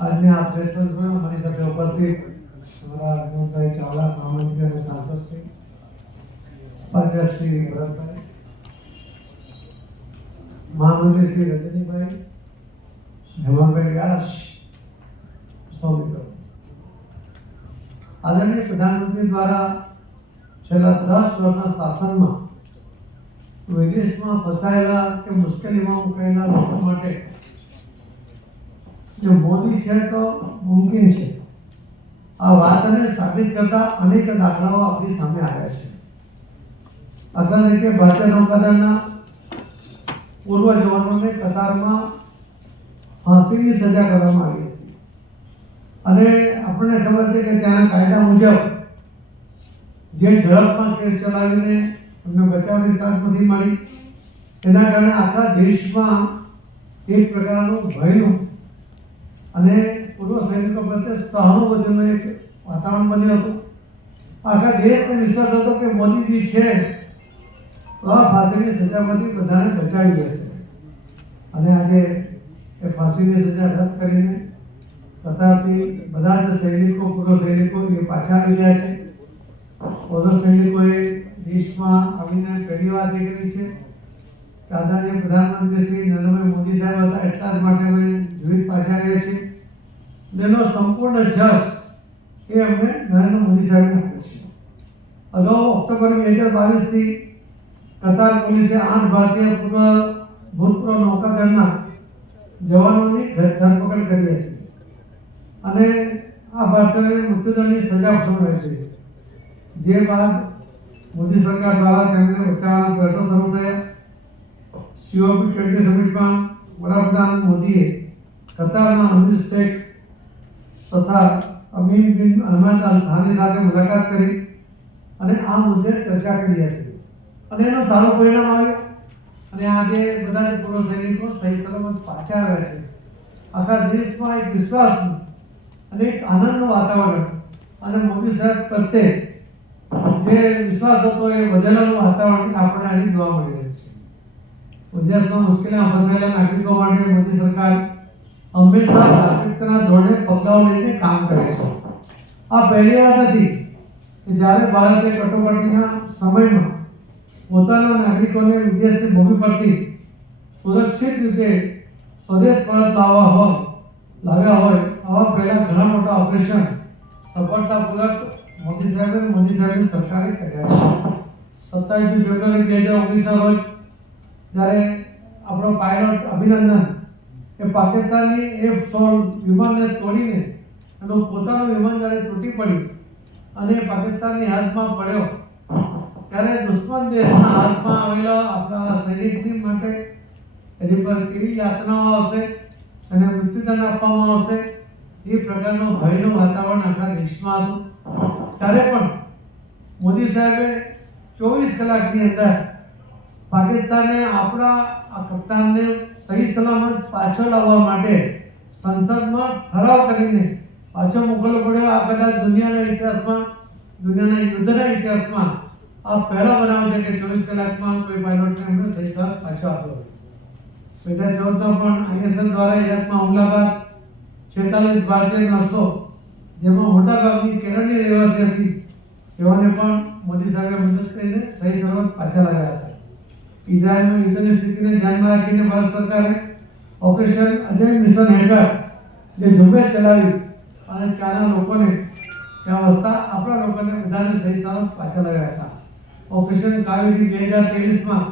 આજની આ અમારી સાથે ઉપસ્થિત અમારા વિનોદભાઈ ચાવડા મહામંત્રી અને સાંસદ શ્રી ભરતભાઈ મહામંત્રી શ્રી રજનીભાઈ, હેમંતભાઈ વ્યાસ સૌ મિત્રો આદરણીય પ્રધાનમંત્રી દ્વારા છેલ્લા દસ વર્ષના શાસનમાં વિદેશમાં ફસાયેલા કે મુશ્કેલીમાં મુકાયેલા લોકો માટે જો મોદી છે તો મુમકિન છે. આ વાતને સાબિત કરતા અનેક દાખલાઓ આપણી સામે આવ્યા છે. અથવા તરીકે ભારતીય નૌકાદળના પૂર્વ જવાનોને કતારમાં ફાંસીની સજા કરવામાં આવી હતી. અને આપણને ખબર છે કે ત્યાંના કાયદા મુજબ જે ઝડપમાં કેસ ચલાવીને એમને બચાવની તક નથી મળી એના કારણે આખા દેશમાં એક પ્રકારનું ભયનું અને પૂર્વ સૈનિકો પ્રત્યે સહાનુભૂતિનું એક વાતાવરણ બન્યું હતું. આખા દેશને વિશ્વાસ હતો કે મોદીજી છે, તો આ ફાંસીની સજામાંથી બધાને બચાવી લેશે. અને આજે એ ફાંસીની સજા રદ કરીને કતારથી બધા જ સૈનિકો, પૂર્વ સૈનિકો એ પાછા આવી ગયા છે. પૂર્વ સૈનિકોએ દેશમાં આવીને પહેલી વાર એ છે આદરણીય પ્રધાનમંત્રી શ્રી નરેન્દ્રભાઈ મોદી સાહેબ હતા, એટલા જ માટે અમે જીવિત પાછા આવ્યા છીએ. એનો સંપૂર્ણ જસ એ અમને નરેન્દ્ર મોદી સાહેબને આપ્યો છે. અગાઉ ઓક્ટોબર બે હજાર બાવીસથી કતાર પોલીસે આઠ ભારતીય પૂર્વ ભૂતપૂર્વ નૌકાદળના જવાનોની ધરપકડ કરી હતી. અને આ ભારતીય મૃત્યુદંડની સજા ફરમાવી છે. જે બાદ મોદી સરકાર દ્વારા તેમને બચાવવાના પ્રયાસો શરૂ થયા. સીઓપી ટ્વેન્ટી સમિટમાં વડાપ્રધાન મોદીએ કતારના અમીર શેખ તથા અમીન બિન અહમદ અલ થાની સાથે મુલાકાત કરી અને આ મુદ્દે ચર્ચા કરી હતી. અને એનો સારો પરિણામ આવ્યો. અને આજે બધા જ પૂર્વ સૈનિકો સહી સલામત પાછા આવ્યા છે. આખા દેશમાં એક વિશ્વાસનું અને એક આનંદનું વાતાવરણ અને મોદી સાહેબ પ્રત્યે જે વિશ્વાસ હતો એ વધેલાનું વાતાવરણ આપણને આજે જોવા મળી વિદેશમાં મુશ્કેલીમાં ફસાયેલા નાગરિકો માટે મોદી સરકાર હંમેશા નાગરિકતાના ધોરણે પગલાઓ લઈને કામ કરે છે. આ પહેલી વાર નથી કે જ્યારે ભારતે કટોકટીના સમયમાં પોતાના નાગરિકોને વિદેશની ભૂમિ પરથી સુરક્ષિત રીતે સ્વદેશ પરત લાવવા હોય, લાવ્યા હોય, આવા પહેલા ઘણા મોટા ઓપરેશન સફળતાપૂર્વક મોદી સાહેબ મોદી સાહેબની સરકારે કર્યા છે. સત્તાવીસમી ફેબ્રુઆરી બે હજાર ઓગણીસના રોજ જ્યારે આપણો પાયલોટ અભિનંદન એ પાકિસ્તાનની એફ સોળ વિમાનને તોડીને એનું પોતાનું વિમાન જ્યારે તૂટી પડ્યું અને પાકિસ્તાનની હાથમાં પડ્યો, ત્યારે દુશ્મન દેશના હાથમાં આવેલા આપણા સૈનિકની માટે એની પર કેવી યાતનાઓ આવશે અને મૃત્યુદંડ આપવામાં આવશે, એ પ્રકારનું ભયનું વાતાવરણ આખા દેશમાં હતું. ત્યારે પણ મોદી સાહેબે ચોવીસ કલાકની અંદર પાકિસ્તાને આપણા આ કપ્તાનને સહી સલામત પાછો લાવવા માટે સંસદમાં ઠરાવ કરીને પાછો મોકલવો પડ્યો. આ કદાચ દુનિયાના ઇતિહાસમાં, દુનિયાના યુદ્ધના ઇતિહાસમાં આ પહેલો બનાવ છે કે ચોવીસ કલાકમાં કોઈ પાયલોટને એમનો સહી સલામત પાછો આપ્યો બે ચૌદમાં પણ આઈએસએલ દ્વારા ઇરાકમાં હુમલા બાદ છેતાલીસ ભારતીય નસો, જેમાં મોટાભાગની કેરળની રહેવાસી હતી, તેઓને પણ મોદી સાહેબે મદદ કરીને સહી સલામત પાછા લાવ્યા હતા. ઇઝરાયલમાં યુદ્ધની સ્થિતિને ધ્યાનમાં રાખીને ભારત સરકારે ઓપરેશન અજય મિશન હેઠળ જે ઝુંબેશ ચલાવી અને ત્યાંના લોકોને, ત્યાં વસતા આપણા લોકોને બધાને સહી પાછા લાવ્યા હતા. ઓપરેશન કાવેરી બે હજાર ત્રેવીસમાં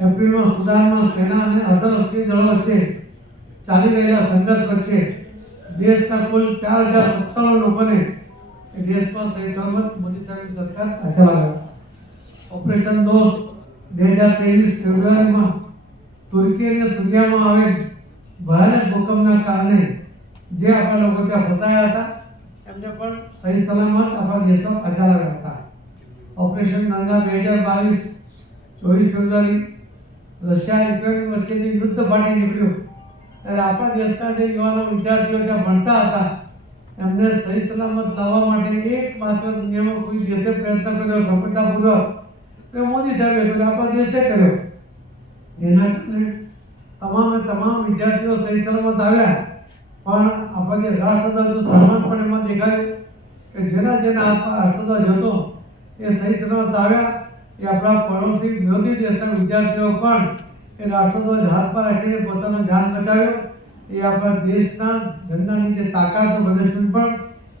એપ્રિલમાં સુદાનમાં સેના અને અર્ધલશ્કરી દળો વચ્ચે ચાલી રહેલા સંઘર્ષ વચ્ચે દેશના કુલ ચાર હજાર સત્તાણું લોકોને દેશમાં સહી સલામત મોદી સાહેબ સરકાર પાછા લાવ્યા. ઓપરેશન દોસ્ત બે હજાર ત્રેવીસ ફેબ્રુઆરીમાં તુર્કી અને સુરિયામાં આવેલ ભયાનક ભૂકંપના કારણે જે આપણા લોકો ત્યાં ફસાયા હતા, એમને પણ સહી સલામત આપણા દેશમાં પાછા હતા. ઓપરેશન ગંગા બે હજાર બાવીસ, ચોવીસ ફેબ્રુઆરી રશિયા યુક્રેન વચ્ચેનું યુદ્ધ ફાટી નીકળ્યું. ત્યારે આપણા દેશના જે વિદ્યાર્થીઓ ત્યાં ભણતા હતા, એમને સહી સલામત લાવવા માટે એક માત્ર દુનિયામાં કોઈ દેશે પ્રયત્ન કર્યો, સફળતાપૂર્વક એ મોદી એટલે આપણા દેશે કર્યો એના કારણે તમામે તમામ વિદ્યાર્થીઓ સહી સલામત આવ્યા. પણ આપણને રાષ્ટ્રધ્વજનું સન્માન પણ એમાં દેખાયું કે જેના જેના હાથમાં રાષ્ટ્રધ્વજ હતો, એ સહી સલામત આવ્યા. એ આપણા પડોશી વિરોધી દેશના વિદ્યાર્થીઓ પણ એ રાષ્ટ્રધ્વજ હાથમાં રાખીને પોતાનો જાન બચાવ્યો. એ આપણા દેશના ઝંડાની જે તાકાતનું પ્રદર્શન પણ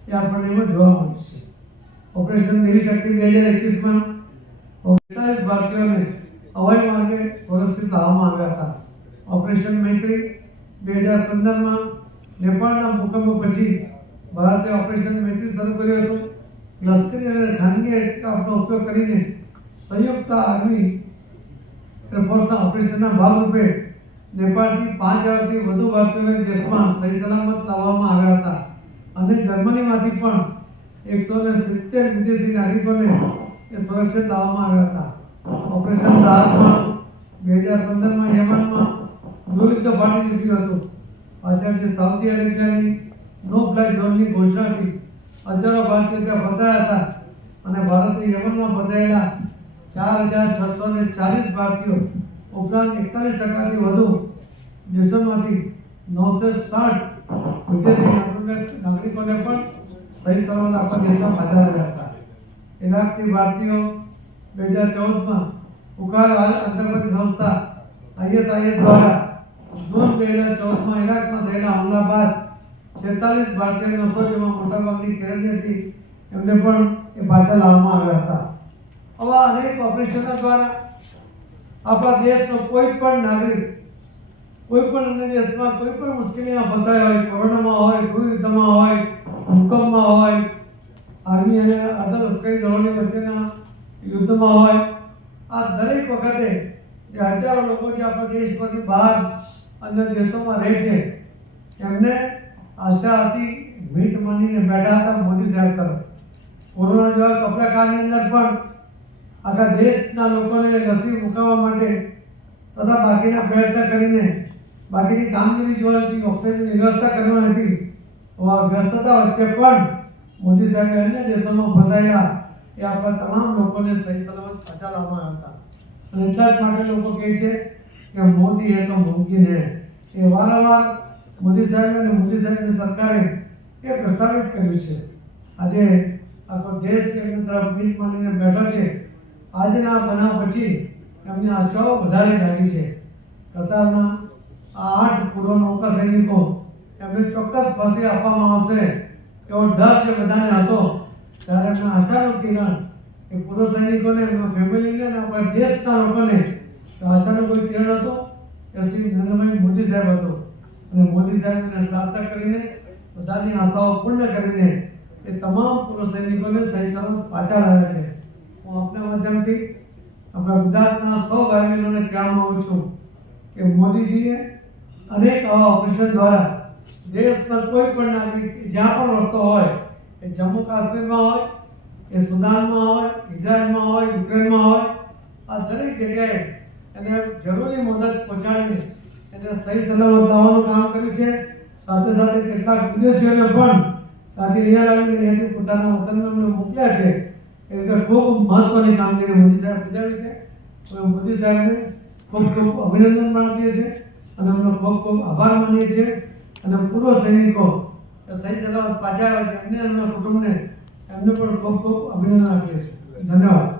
એ આપણને એમાં જોવા મળ્યું છે. ઓપરેશન દેવી શક્તિ બે હજાર એકવીસમાં બેતાલીસ ભારતીયોને હવાઈ માર્ગે સુરક્ષિત લાવવામાં આવ્યા હતા ઓપરેશન મૈત્રી બે હજાર પંદરમાં નેપાળના ભૂકંપ પછી ભારતે ઓપરેશન મૈત્રી શરૂ કર્યું હતું લશ્કરી અને ખાનગી એરક્રાફ્ટનો ઉપયોગ કરીને સંયુક્ત આર્મી એરફોર્સના ઓપરેશનના ભાગરૂપે નેપાળથી પાંચ હજારથી વધુ ભારતીયોને દેશમાં સહી સલામત લાવવામાં આવ્યા હતા અને જર્મનીમાંથી પણ એકસો ને સિત્તેર વિદેશી નાગરિકોને એ સુરક્ષિત લાવવામાં આવ્યા હતા ઓપરેશન દાસમાં બે હજાર પંદરમાં યમનમાં યુદ્ધ ફાટી નીકળ્યું હતું. પાછળથી સાઉદી અરેબિયાની નો ફ્લાય ઝોનની ઘોષણાથી હજારો ભારતીયો ત્યાં ફસાયા હતા અને ભારતે યમનમાં ફસાયેલા ચાર હજાર છસો ને ચાલીસ ભારતીયો ઉપરાંત એકતાલીસ ટકાથી વધુ દેશોમાંથી નવસો સાઠ વિદેશી નાગરિકોને પણ સહી સલામત આપવા દેશમાં પાછા રહ્યા હતા. ઇરાકથી ભારતીયો બે હજાર ચૌદમાં ઉકાળ આતંકવાદી સંસ્થા આઈએસઆઈએસ દ્વારા જૂન બે હજાર ચૌદમાં ઇરાકમાં થયેલા હુમલા બાદ છેતાલીસ ભારતીય નસો જેમાં મોટાભાગની કેરળની હતી એમને પણ એ પાછા લાવવામાં આવ્યા હતા. આવા અનેક ઓપરેશનો દ્વારા આપણા દેશનો કોઈ પણ નાગરિક, કોઈ પણ અન્ય દેશમાં કોઈ પણ મુશ્કેલીમાં ફસાયો હોય, કોરોનામાં હોય ગૃહયુદ્ધમાં હોય, ભૂકંપમાં હોય આર્મી અને અર્ધલશ્કરી દળોની વચ્ચેના યુદ્ધમાં હોય, આ દરેક વખતે જે હજારો લોકો જે આપણા દેશમાંથી બહાર અન્ય દેશોમાં રહે છે એમને આશા હતી મીઠ માનીને બેઠા હતા મોદી સાહેબ તરફ. કોરોના જેવા કપડાકાની અંદર પણ આખા દેશના લોકોને રસી મુકાવવા માટે તથા બાકીના પ્રયત્ન કરીને બાકીની કામગીરી જોવાની ઓક્સિજનની વ્યવસ્થા કરવાની હતી વ્યસ્તતા વચ્ચે પણ મોદી સાહેબે અન્ય દેશોમાં ફસાયેલા એ આપણા તમામ લોકોને સહી સલામત પાછા આવ્યા હતા. અને એટલા જ માટે લોકો કહે છે કે મોદી એ તો મુમકિન હે એ વારંવાર મોદી સાહેબ અને મોદી સાહેબની સરકારે એ પ્રસ્તાવિત કર્યું છે. આજે આખો દેશ એમની તરફ પીઠ માંડીને બેઠો છે. આજના બનાવ પછી એમની આશાઓ વધારે જાગી છે. કતારના આ આઠ પૂર્વ નૌકા સૈનિકો એમને ચોક્કસ ફાંસી આપવામાં આવશે. એવો ડર જે બધાને હતો ત્યારે અચાનક કિરણ, એ પૂર્વ સૈનિકોને, એમના ફેમિલીને અને આપણા દેશના લોકોને આશાનો કોઈ કિરણ હતો? કે શ્રી નરેન્દ્રભાઈ મોદી સાહેબ હતો? અને મોદી સાહેબને સાર્થક કરીને, બધાની આશાઓ પૂર્ણ કરીને, એ તમામ પૂર્વ સૈનિકોને સહિતનો પાછા લાવ્યા છે. હું આપના માધ્યમથી આપણા ગુજરાતના સૌ ભાઈ બહેનોને કહેવા માંગુ છું કે મોદીજીએ અનેક આવા ઓપરેશન દ્વારા દેશના કોઈ પણ નાગરિક જ્યાં પણ વસતો હોય, એ જમ્મુ કાશ્મીરમાં હોય, એ સુદાનમાં હોય, ઇઝરાયલમાં હોય, યુક્રેનમાં હોય, આ દરેક જગ્યાએ એને જરૂરી મદદ પહોંચાડીને એને સહી સલામત લાવવાનું કામ કર્યું છે. સાથે સાથે કેટલાક વિદેશીઓને પણ ત્યાંથી અહીંયા લાવીને અહીંયાથી પોતાના વતનમાં મોકલ્યા છે. એ રીતે ખૂબ મહત્વની કામગીરી મોદી સાહેબ બજાવી છે. અમે મોદી સાહેબને ખૂબ ખૂબ અભિનંદન માનીએ છીએ અને એમનો ખૂબ ખૂબ આભાર માનીએ છીએ. અને પૂર્વ સૈનિકો સહી સલામત પાછા આવે છે. એમના કુટુંબને એમને પણ ખૂબ ખૂબ અભિનંદન આપીએ છીએ. ધન્યવાદ.